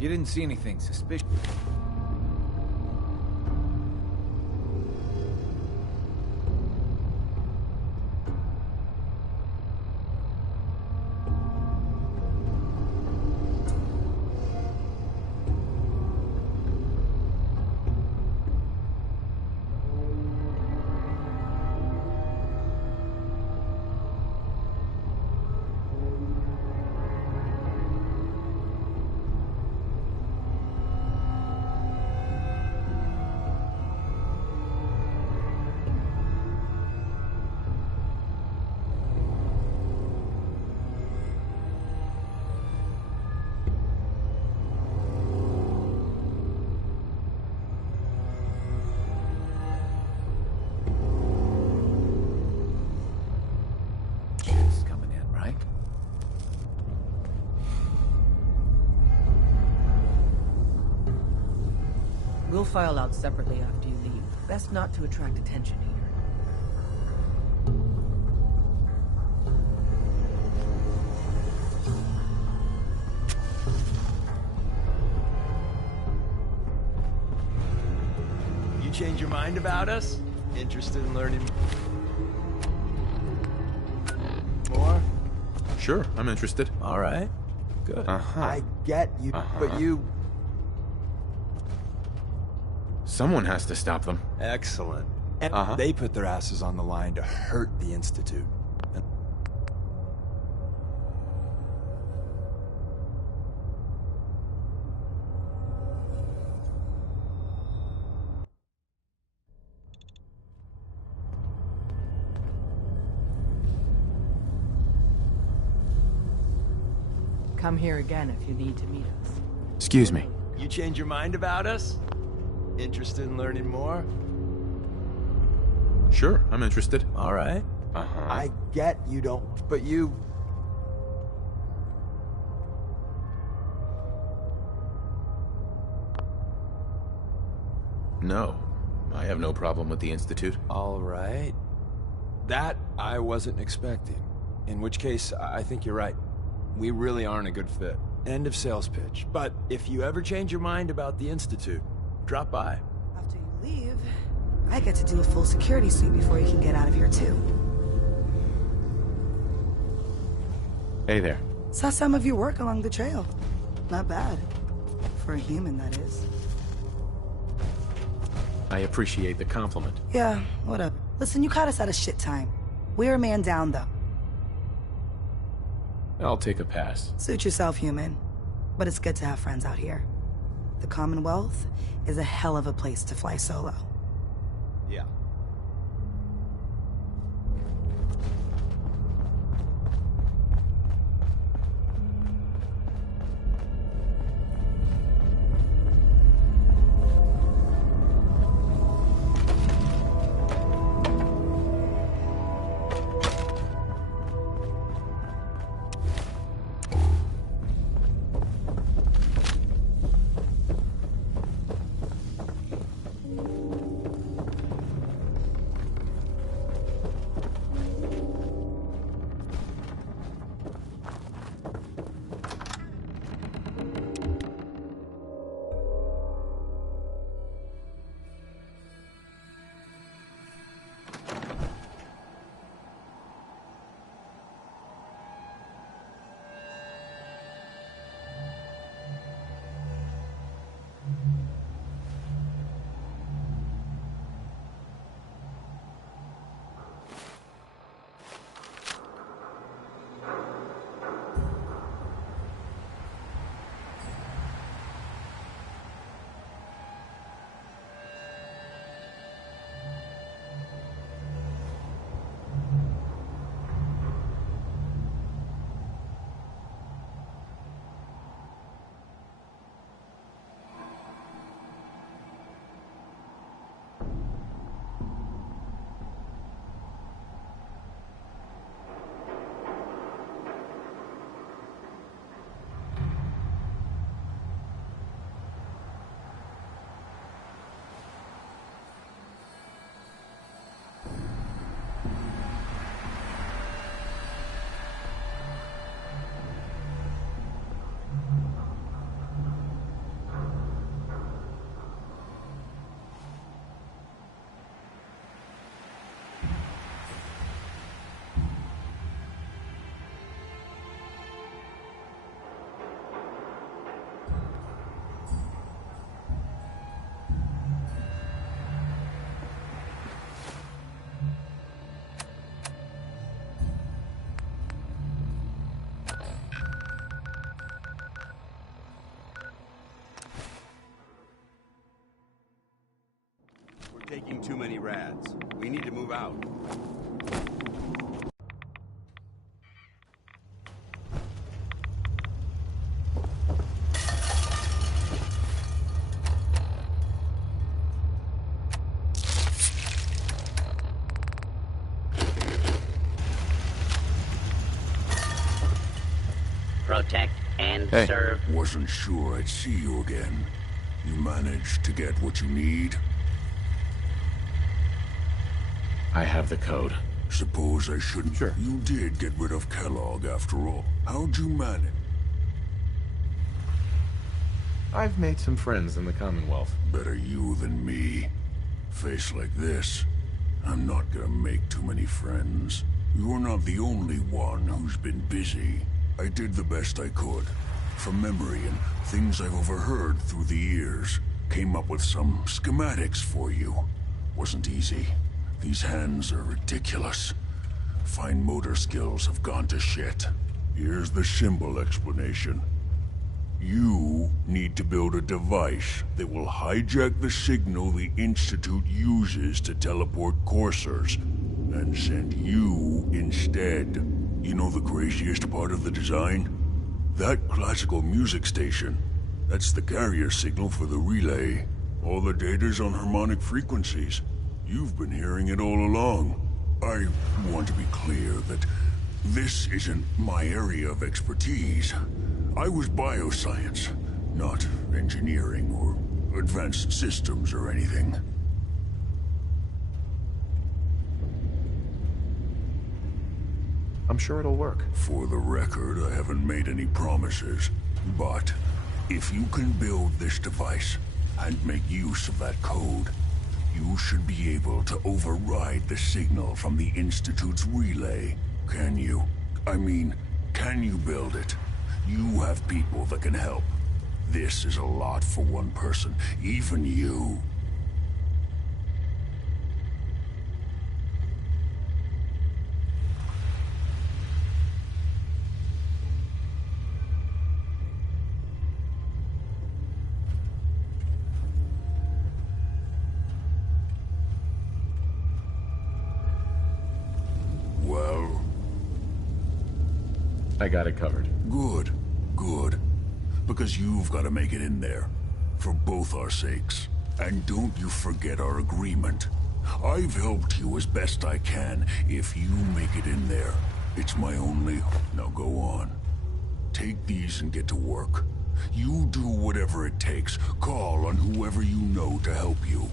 You didn't see anything suspicious? Coming in, right? We'll file out separately after you leave. Best not to attract attention here. You change your mind about us? Interested in learning more? Sure, I'm interested. All right. Good. I get you, but you... Someone has to stop them. Excellent. And they put their asses on the line to hurt the Institute. Come here again if you need to meet us. Excuse me. You change your mind about us? Interested in learning more? Sure, I'm interested. All right. I get you don't, but you... No, I have no problem with the Institute. All right. That I wasn't expecting. In which case, I think you're right. We really aren't a good fit. End of sales pitch. But if you ever change your mind about the Institute, drop by. After you leave, I get to do a full security sweep before you can get out of here too. Hey there. Saw some of your work along the trail. Not bad. For a human, that is. I appreciate the compliment. Yeah, whatever. Listen, you caught us at a shit time. We're a man down, though. I'll take a pass. Suit yourself, human. But it's good to have friends out here. The Commonwealth is a hell of a place to fly solo. Yeah. taking too many rads. We need to move out. Protect and Hey. serve. Wasn't sure I'd see you again. You managed to get what you need? I have the code. Suppose I shouldn't. Sure. You did get rid of Kellogg after all. How'd you manage? I've made some friends in the Commonwealth. Better you than me. Face like this, I'm not gonna make too many friends. You're not the only one who's been busy. I did the best I could. From memory and things I've overheard through the years. Came up with some schematics for you. Wasn't easy. These hands are ridiculous. Fine motor skills have gone to shit. Here's the symbol explanation. You need to build a device that will hijack the signal the Institute uses to teleport coursers, and send you instead. You know the craziest part of the design? That classical music station. That's the carrier signal for the relay. All the data's on harmonic frequencies. You've been hearing it all along. I want to be clear that this isn't my area of expertise. I was bioscience, not engineering or advanced systems or anything. I'm sure it'll work. For the record, I haven't made any promises, but if you can build this device and make use of that code, you should be able to override the signal from the Institute's relay. Can you? I mean, can you build it? You have people that can help. This is a lot for one person, even you. Well, I got it covered. good, good. Because you've got to make it in there. For both our sakes. And don't you forget our agreement. I've helped you as best I can. If you make it in there, it's my only... Now go on. Take these and get to work. You do whatever it takes. Call on whoever you know to help you.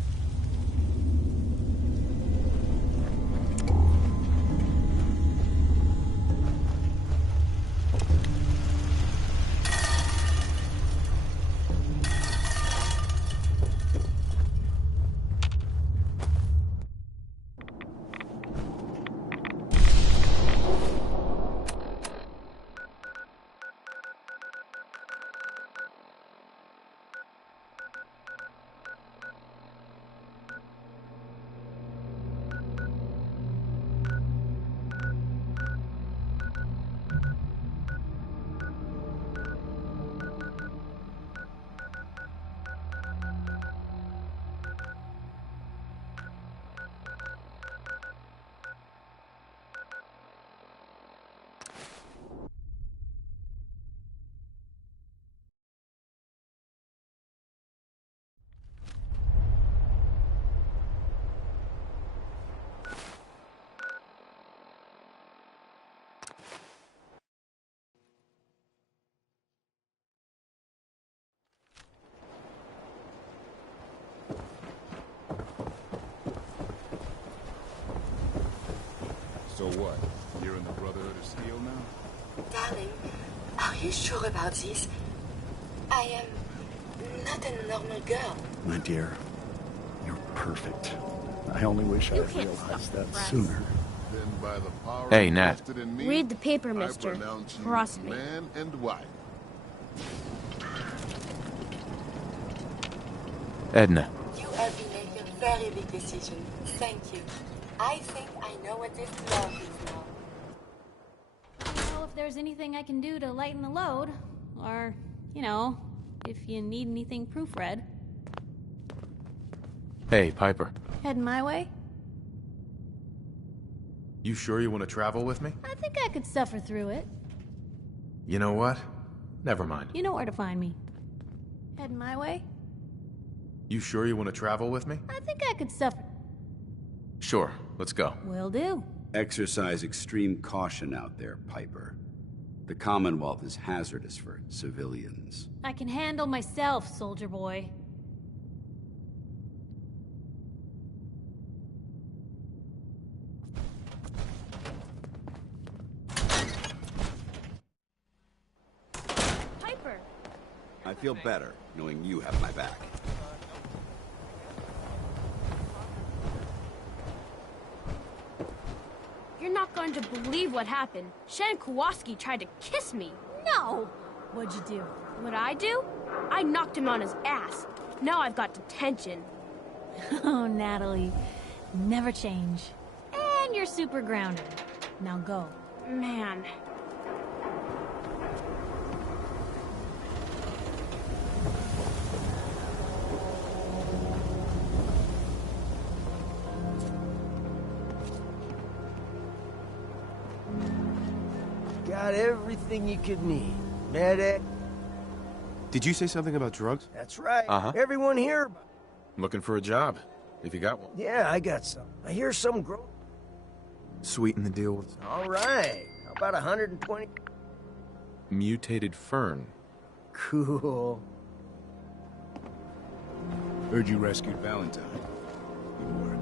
So what? You're in the Brotherhood of Steel now? Darling, are you sure about this? I am not a normal girl. My dear, you're perfect. I only wish I had realized that sooner. Then by the power Hey, Nat. invested in me, Read the paper, I mister. pronounce you Trust me. man and wife. Edna. You have been making a very big decision. Thank you. I think I know what this love is now. Well, if there's anything I can do to lighten the load, or, you know, if you need anything proofread. Hey, Piper. Heading my way? You sure you want to travel with me? I think I could suffer through it. You know what? Never mind. You know where to find me. Heading my way? You sure you want to travel with me? I think I could suffer. Sure, let's go. Will do. Exercise extreme caution out there, Piper. The Commonwealth is hazardous for civilians. I can handle myself, soldier boy. Piper! I feel better knowing you have my back. You're not going to believe what happened. Shan Kowalski tried to kiss me. No! What'd you do? What I do? I knocked him on his ass. Now I've got detention. Oh, Natalie. Never change. And you're super grounded. Now go. Man. Got everything you could need. Medic. Did you say something about drugs? That's right. Uh-huh. Everyone here. Looking for a job, if you got one. Yeah, I got some. I hear some grow. Sweeten the deal with All right. How about 120? mutated fern. Cool. Heard you rescued Valentine. Good work.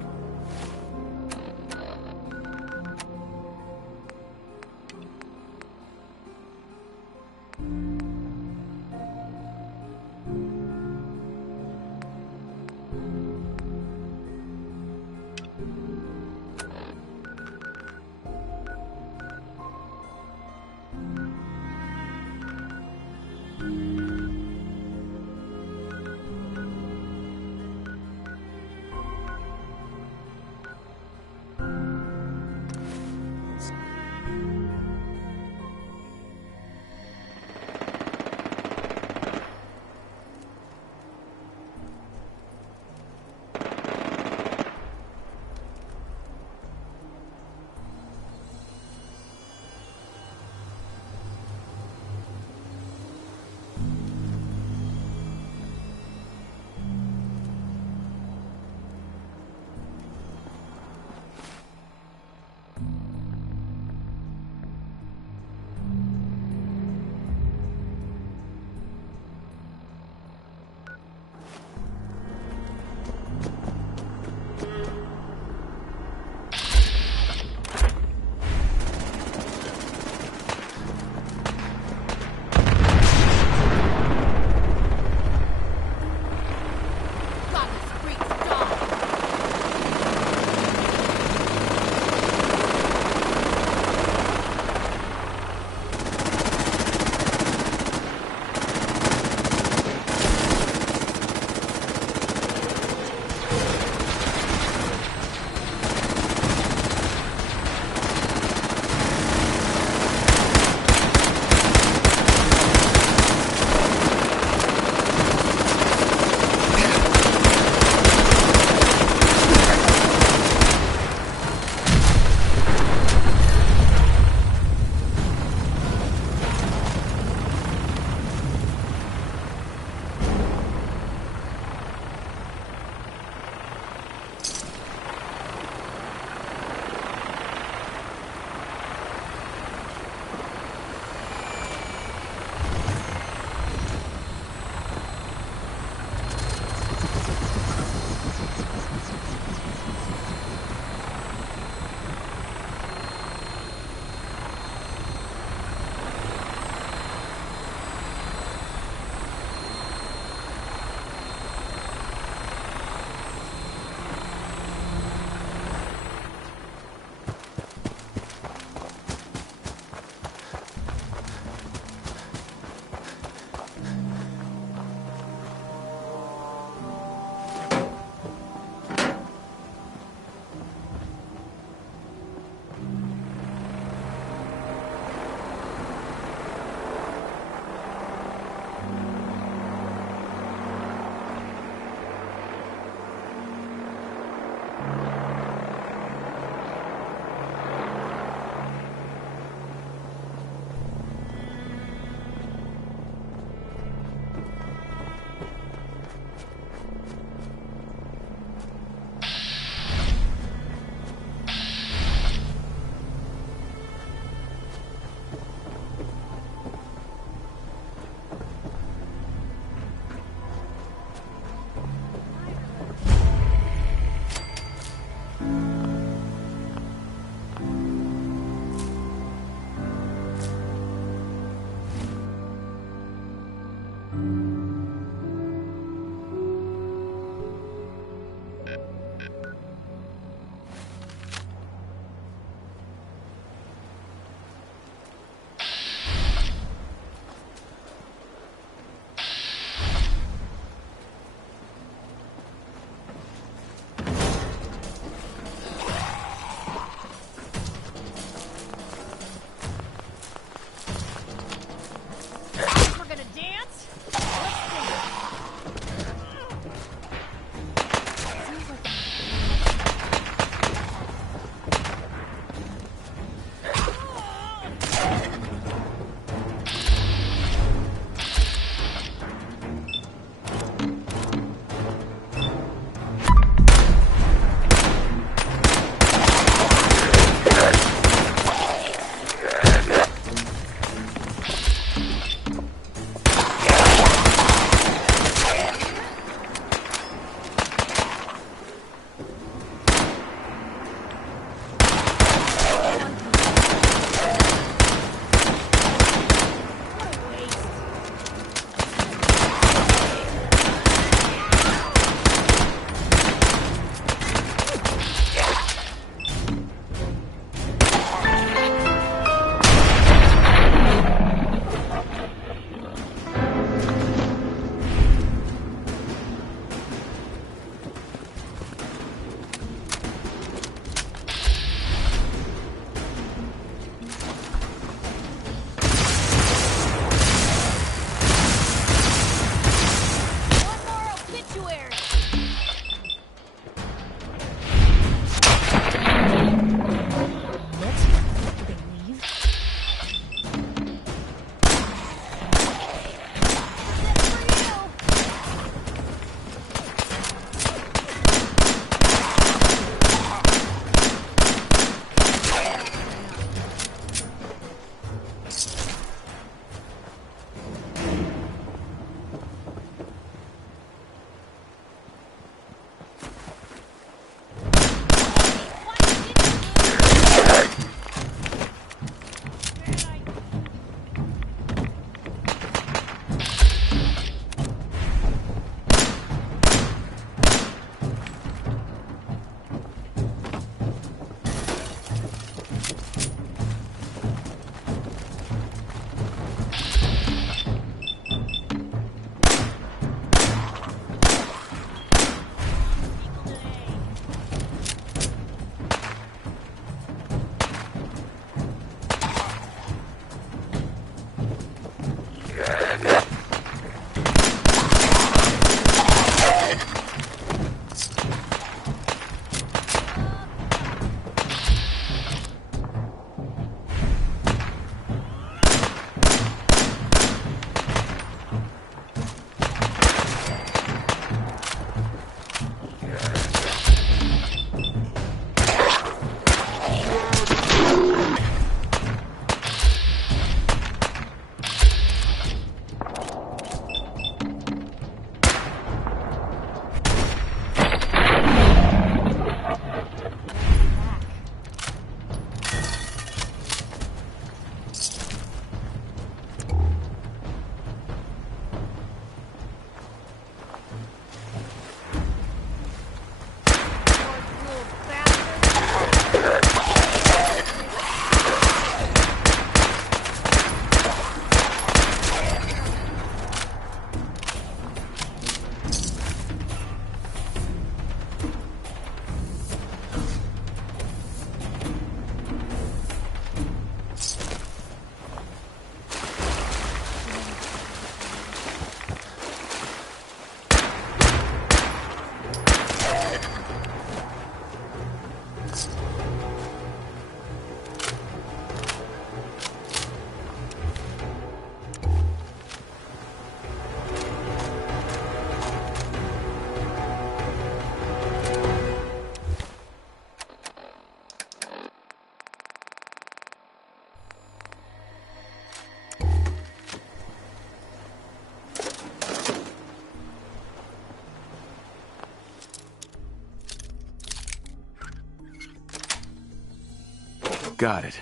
Got it.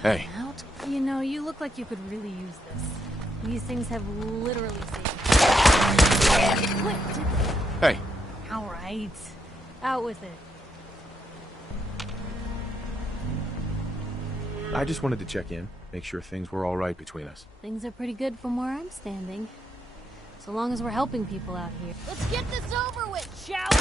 Hey. Out? You know, you look like you could really use this. These things have literally saved. Wait, Hey. all right. Out with it. I just wanted to check in, make sure things were all right between us. Things are pretty good from where I'm standing. So long as we're helping people out here. Let's get this over with, shall we?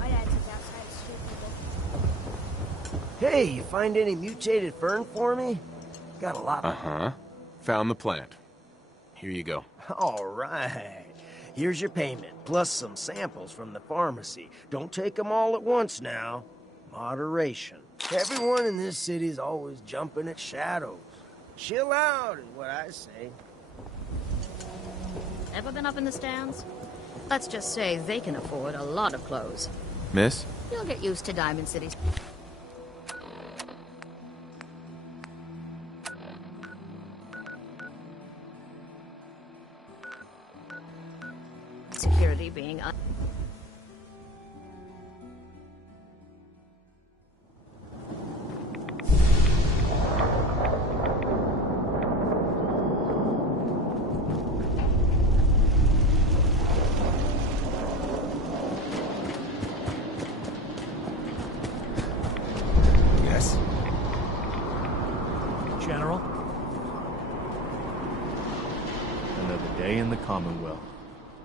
My dad says outside is people. Hey, you find any mutated fern for me? Got a lot. Uh-huh. Found the plant. Here you go. All right. Here's your payment, plus some samples from the pharmacy. Don't take them all at once now. Moderation. Everyone in this city's always jumping at shadows. Chill out is what I say. Ever been up in the stands? Let's just say they can afford a lot of clothes. Miss? You'll get used to Diamond City. Security being Yes? General? Another day in the Commonwealth.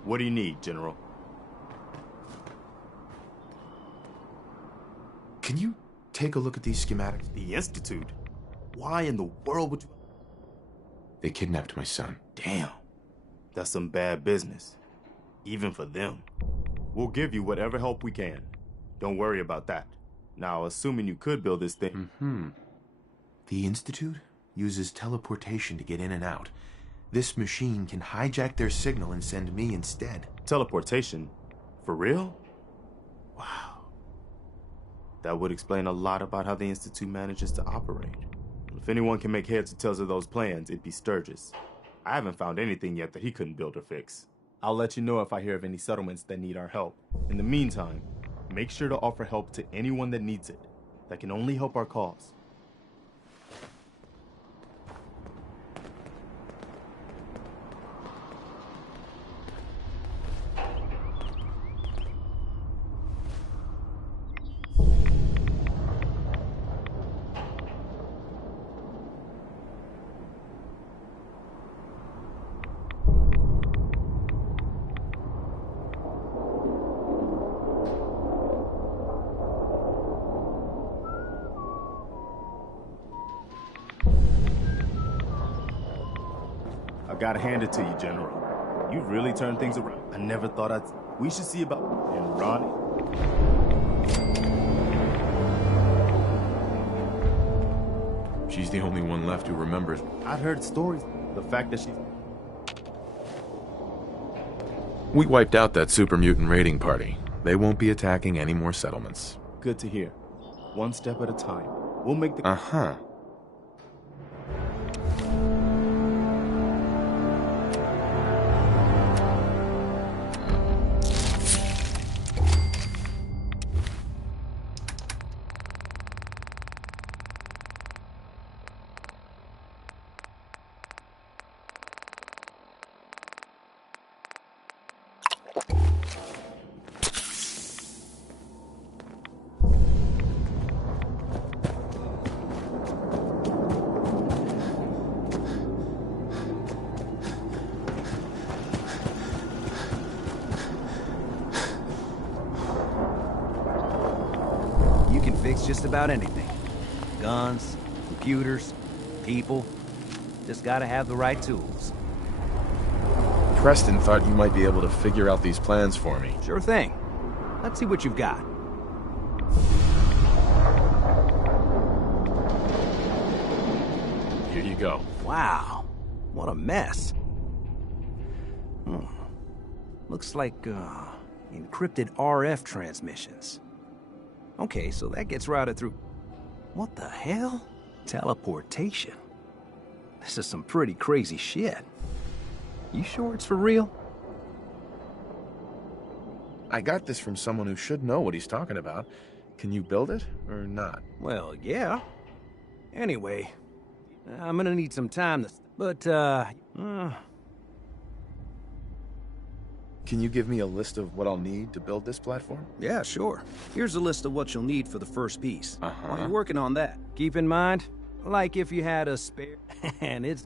What do you need, General? Can you take a look at these schematics? The Institute? Why in the world would you... They kidnapped my son. Damn. That's some bad business. Even for them. We'll give you whatever help we can. Don't worry about that. Now, assuming you could build this thing... The Institute uses teleportation to get in and out. This machine can hijack their signal and send me instead. Teleportation? For real? Wow. That would explain a lot about how the Institute manages to operate. If anyone can make heads or tails of those plans, it'd be Sturgis. I haven't found anything yet that he couldn't build or fix. I'll let you know if I hear of any settlements that need our help. In the meantime, make sure to offer help to anyone that needs it. That can only help our cause. Gotta hand it to you, General. You've really turned things around. I never thought I'd... We should see about... And Ronnie... She's the only one left who remembers. I'd heard stories. The fact that she... We wiped out that super mutant raiding party. They won't be attacking any more settlements. Good to hear. One step at a time. We'll make the... Uh-huh. You can fix just about anything. Guns, computers, people. Just gotta have the right tools. Preston thought you might be able to figure out these plans for me. Sure thing. Let's see what you've got. Here you go. Wow. What a mess. Looks like, encrypted RF transmissions. Okay, so that gets routed through... What the hell? Teleportation. This is some pretty crazy shit. You sure it's for real? I got this from someone who should know what he's talking about. Can you build it, or not? Well, yeah. Anyway, I'm gonna need some time to... But, Can you give me a list of what I'll need to build this platform? Yeah, sure. Here's a list of what you'll need for the first piece. Uh-huh. While you're working on that, keep in mind, like if you had a spare... and it's...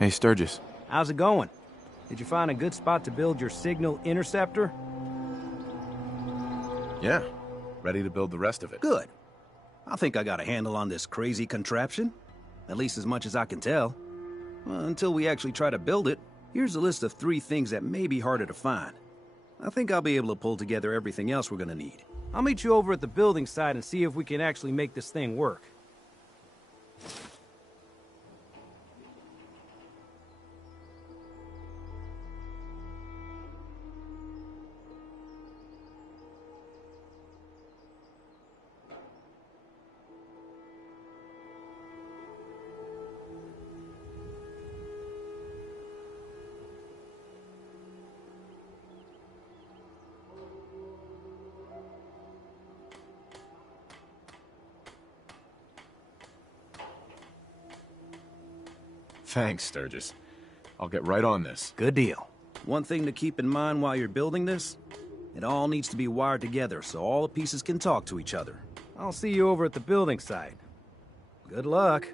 Hey, Sturgis. How's it going? Did you find a good spot to build your signal interceptor? Yeah. Ready to build the rest of it. Good. I think I got a handle on this crazy contraption. At least as much as I can tell. Well, until we actually try to build it, here's a list of 3 things that may be harder to find. I think I'll be able to pull together everything else we're gonna need. I'll meet you over at the building site and see if we can actually make this thing work. Thanks, Sturgis. I'll get right on this. Good deal. One thing to keep in mind while you're building this, it all needs to be wired together so all the pieces can talk to each other. I'll see you over at the building site. Good luck.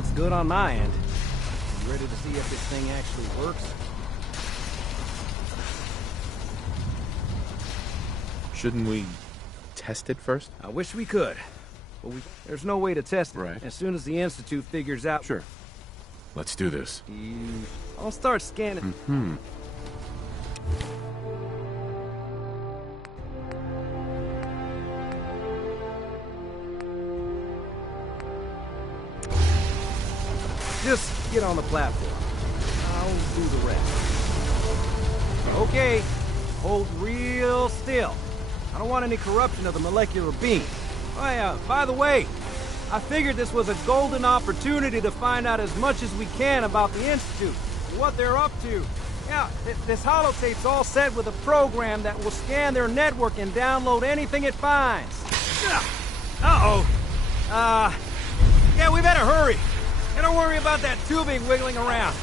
looks good on my end. You ready to see if this thing actually works? Shouldn't we test it first? I wish we could. But there's no way to test it. Right. As soon as the Institute figures out... Sure. Let's do this. I'll start scanning. Mm-hmm. Just get on the platform. I'll do the rest. Okay, hold real still. I don't want any corruption of the molecular beam. Oh yeah, by the way, I figured this was a golden opportunity to find out as much as we can about the Institute, what they're up to. Yeah, this holotape's all set with a program that will scan their network and download anything it finds. Uh-oh. Yeah, we better hurry. And don't worry about that tubing wiggling around.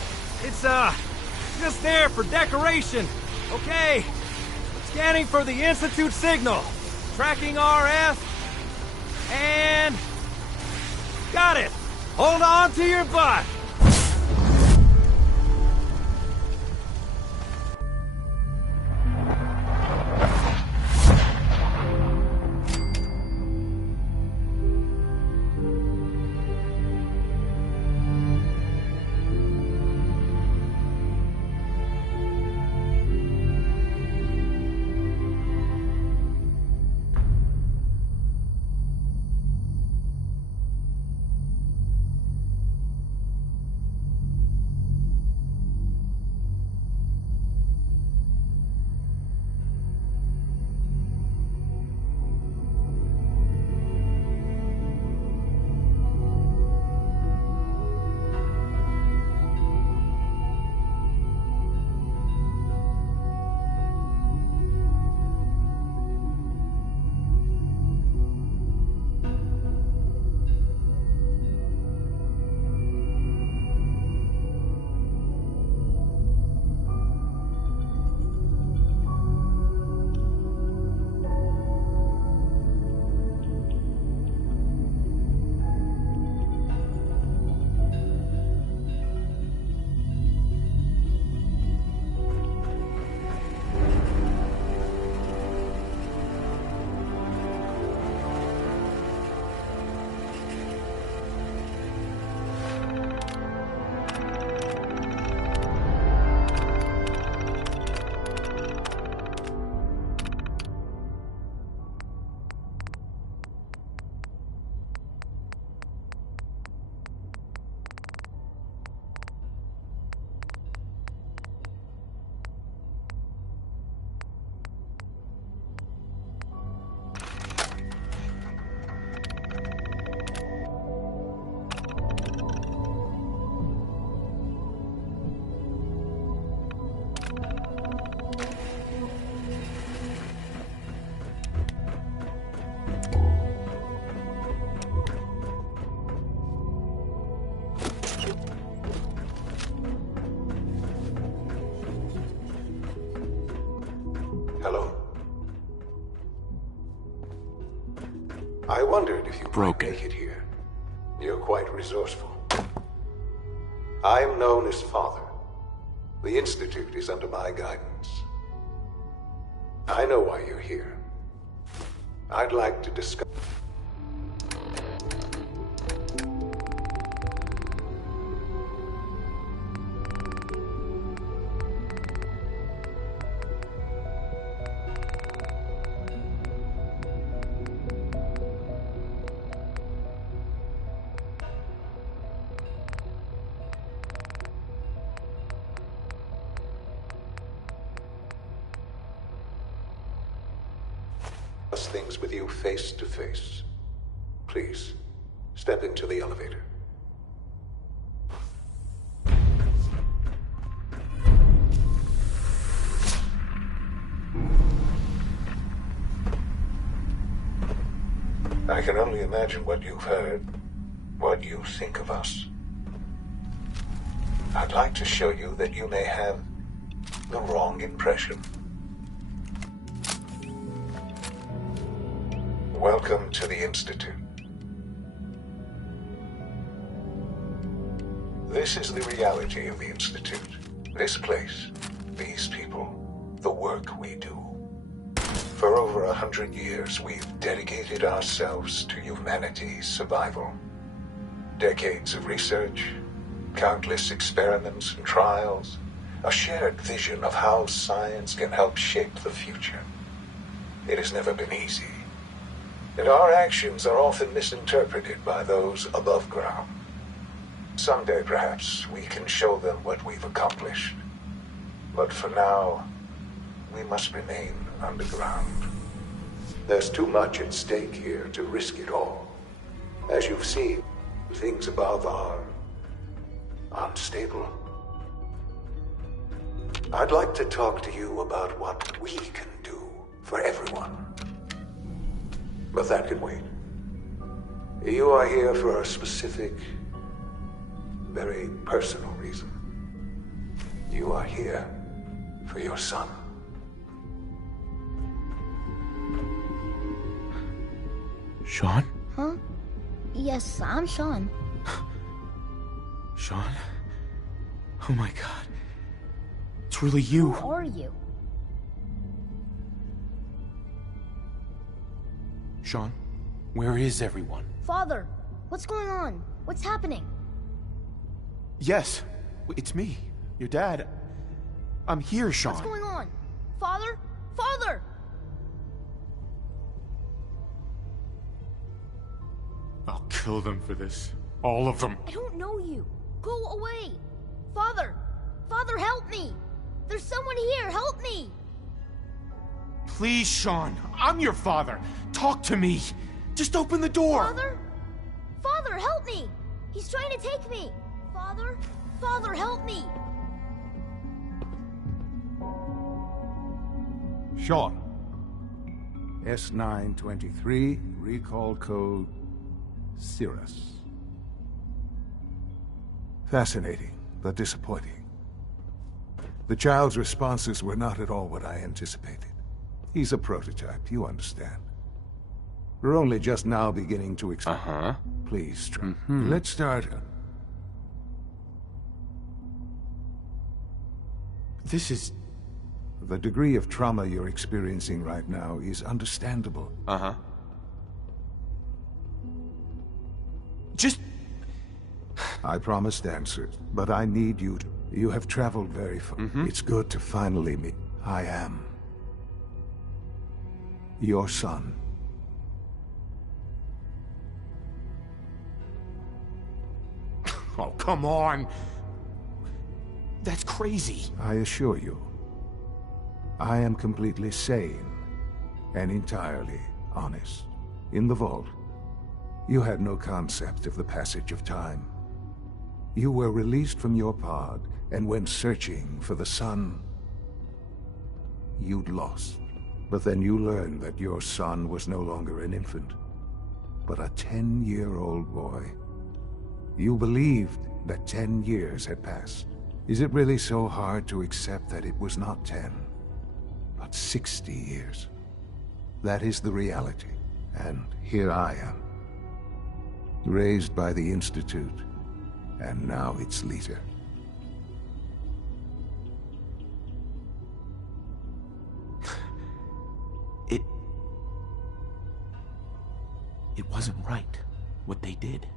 It's, just there for decoration. Okay. Scanning for the Institute signal. Tracking RF. And... got it. Hold on to your butt. I wondered if you might make it here. You're quite resourceful. I am known as Father. The Institute is under my guidance. I know why you're here. I'd like to discuss... things with you face to face. Please, step into the elevator. I can only imagine what you've heard, what you think of us. I'd like to show you that you may have the wrong impression. Welcome to the Institute. This is the reality of the Institute. This place, these people, the work we do. For over 100 years, we've dedicated ourselves to humanity's survival. Decades of research, countless experiments and trials, a shared vision of how science can help shape the future. It has never been easy, and our actions are often misinterpreted by those above ground. Someday, perhaps, we can show them what we've accomplished. But for now, we must remain underground. There's too much at stake here to risk it all. As you've seen, things above are unstable. I'd like to talk to you about what we can do for everyone. But that can wait. You are here for a specific, very personal reason. You are here for your son. Sean? Huh? Yes, I'm Sean. Sean? Oh my god. It's really you. Who are you? Sean, where is everyone? Father, what's going on? What's happening? Yes, it's me, your dad. I'm here, Sean. What's going on? Father? Father! I'll kill them for this. All of them. I don't know you. Go away. Father! Father, help me! There's someone here, help me! Please, Sean. I'm your father. Talk to me. Just open the door. Father? Father, help me! He's trying to take me! Father? Father, help me! Sean. S923, recall code Cirrus. Fascinating, but disappointing. The child's responses were not at all what I anticipated. He's a prototype, you understand. We're only just now beginning to Please, try. Let's start. This is... The degree of trauma you're experiencing right now is understandable. Just... I promised answers, but I need you to... You have traveled very far. It's good to finally meet. I am your son. Oh, come on. That's crazy. I assure you, I am completely sane and entirely honest. In the vault, you had no concept of the passage of time. You were released from your pod and went searching for the son you'd lost. But then you learned that your son was no longer an infant, but a 10-year-old boy. You believed that 10 years had passed. Is it really so hard to accept that it was not 10, but 60 years? That is the reality, and here I am, raised by the Institute, and now its leader. It wasn't right, what they did.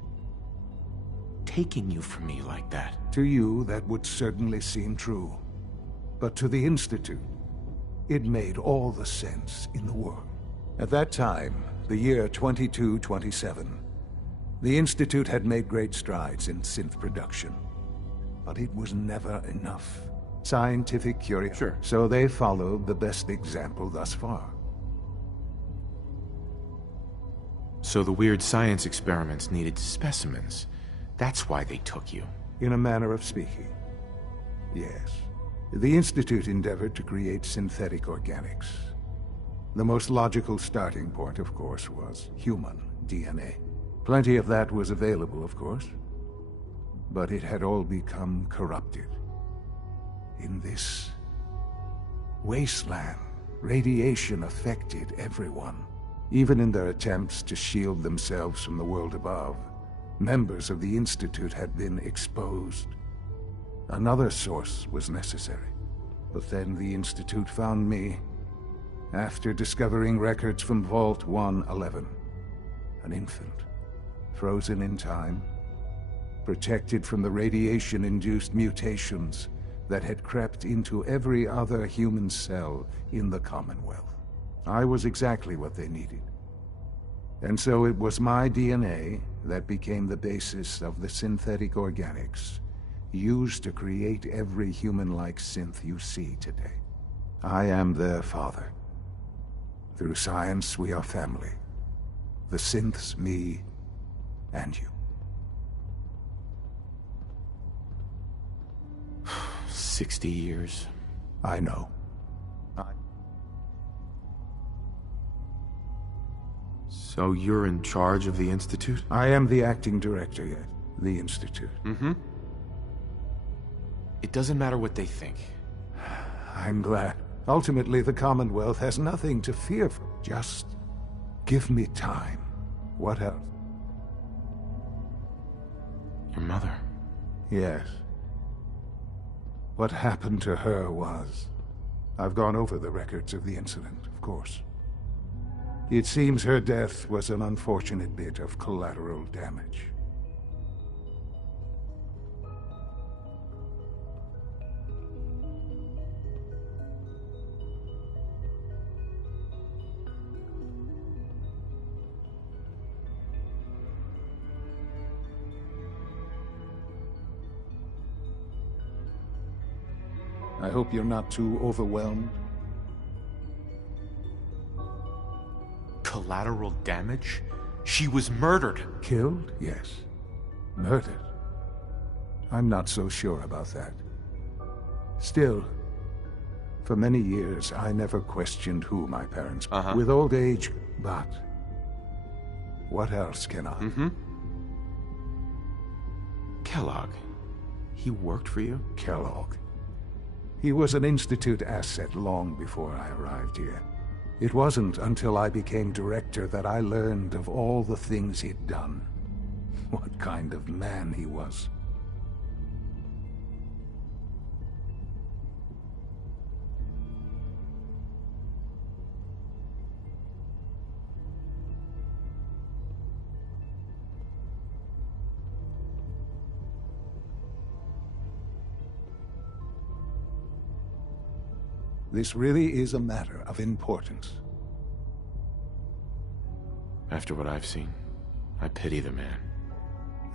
Taking you from me like that. To you, that would certainly seem true. But to the Institute, it made all the sense in the world. At that time, the year 2227, the Institute had made great strides in synth production. But it was never enough. Scientific curiosity. Sure. So they followed the best example thus far. So the weird science experiments needed specimens. That's why they took you. In a manner of speaking, yes. The Institute endeavored to create synthetic organics. The most logical starting point, of course, was human DNA. Plenty of that was available, of course. But it had all become corrupted. In this wasteland, radiation affected everyone. Even in their attempts to shield themselves from the world above, members of the Institute had been exposed. Another source was necessary. But then the Institute found me after discovering records from Vault 111. An infant, frozen in time, protected from the radiation-induced mutations that had crept into every other human cell in the Commonwealth. I was exactly what they needed. And so it was my DNA that became the basis of the synthetic organics used to create every human-like synth you see today. I am their father. Through science, we are family. The synths, me, and you. 60 years. I know. So you're in charge of the Institute? I am the acting director yet. The Institute. Mm-hmm. It doesn't matter what they think. I'm glad. Ultimately, the Commonwealth has nothing to fear from. Just give me time. What else? Your mother. Yes. What happened to her was... I've gone over the records of the incident, of course. It seems her death was an unfortunate bit of collateral damage. I hope you're not too overwhelmed. Collateral damage? She was murdered. Killed? Yes. Murdered? I'm not so sure about that. Still, for many years, I never questioned who my parents were. With old age, but... what else can I? Mm-hmm. Kellogg. He worked for you? Kellogg. He was an Institute asset long before I arrived here. It wasn't until I became director that I learned of all the things he'd done. What kind of man he was. This really is a matter of importance. After what I've seen, I pity the man.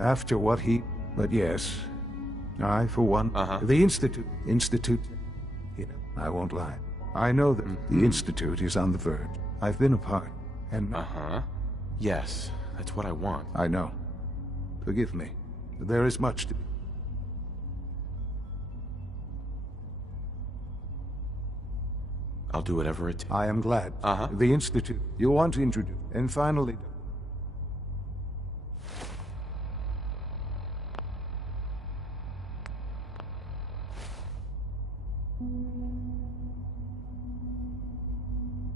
After what he... But yes, I, for one... The Institute... You know, I won't lie. I know that the Institute is on the verge. I've been a part, and... Yes, that's what I want. I know. Forgive me. There is much to... I'll do whatever it takes. I am glad. The Institute. You want to introduce... And finally...